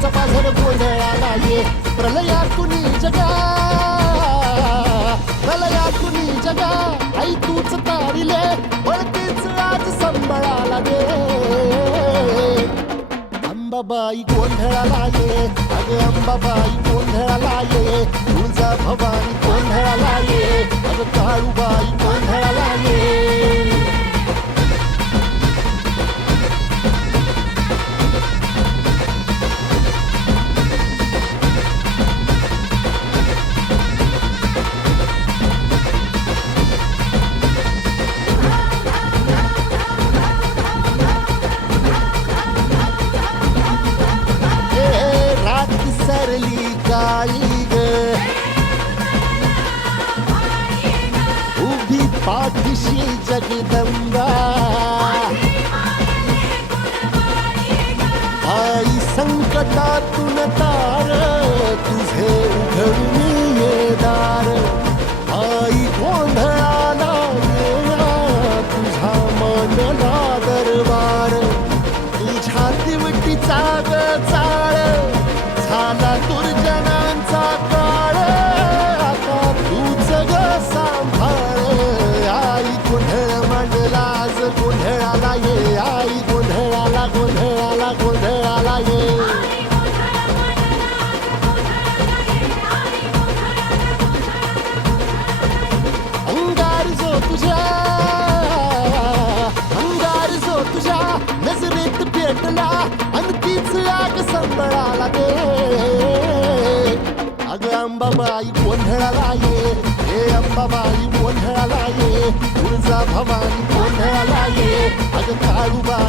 तुझा पाझर गोंधळाला ये प्रलया कुणी जगा. प्रलया कुणी जगा. आई तूच तारिले बळतीच आज संबळाला दे अंबाबाई गोंधळाला ये अगं अंबाबाई गोंधळाला ये तुळजा भवानी गोंधळाला ये अगं काळूबाई सरली काली गे उभी पाठीशी जगदंबा आई संकटातून तार तुझे उघडून गोंधळाला ये हे अंबाबाई गोंधळाला ये तुळजा भवानी गोंधळाला ये अगं काळूबाई गोंधळाला ये